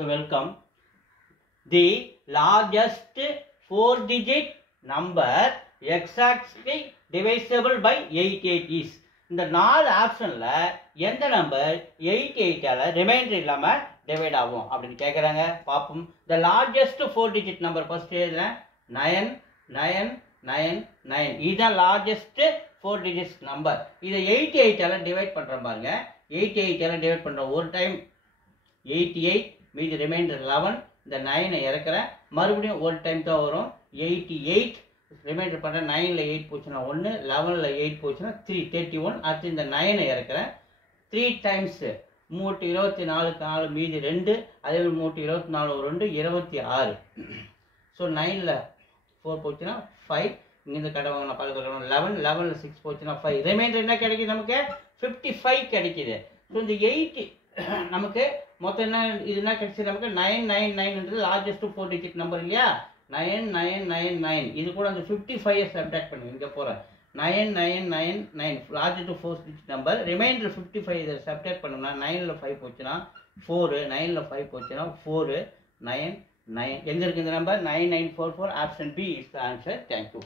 So welcome. The largest 4-digit number exactly divisible by 88 is. இந்த 4 ஆப்ஷன்ல எந்த number 88ஆல reminder இல்லாம டிவைட் ஆகும் அப்படின்னு கேக்குறாங்க. பாப்போம். The largest 4-digit number first எழுதுறேன் 9999. இதுதான் largest 4-digit number. இதை 88ஆல டிவைட் பண்றோம் பாருங்க. 88ஆல டிவைட் பண்றோம் ஒரு டைம் 88, மீதி ரிமைண்டர் 11. இந்த 9 இறக்குறேன், மறுபடியும் ஒரு டைம் தான் வரும் 88. ரிமைண்டர் பண்ணுறேன், 9ல் 8 போச்சுன்னா 1, 11ல் 8 போச்சுன்னா 3, 31. அடுத்து இந்த 9 இறக்குறேன் 3 டைம்ஸ். 3 24 4, மீதி 2. அதே மாதிரி 3 24 ஒரு 2, 26. ஸோ 9ல் 4 போச்சுன்னா 5. இங்கேருந்து கடை வாங்கினா 11, 11ல் 6 போச்சுன்னா 5. ரிமைண்டர் என்ன கிடைக்குது நமக்கு? 55 கிடைக்குது. ஸோ இந்த 8 நமக்கு மொத்தம் என்ன இது என்ன கிடைச்சது நமக்கு? 999 லார்ஜஸ்ட் 4-digit நம்பர் இல்லையா? 9999. இது கூட அந்த 55 சப்ட்ராக்ட் பண்ணுங்க. இங்கே போகிறேன் 9999 லார்ஜஸ்ட் 4-digit நம்பர். ரிமைண்டர் 55 இதை சப்ட்ராக்ட் பண்ணோம்னா 9ல் 5 போச்சுன்னா 4, 9ல் 5 போச்சுன்னா 4, 9, 9. எங்கே இருக்குது இந்த number? 9944. Option B is the answer. Thank you.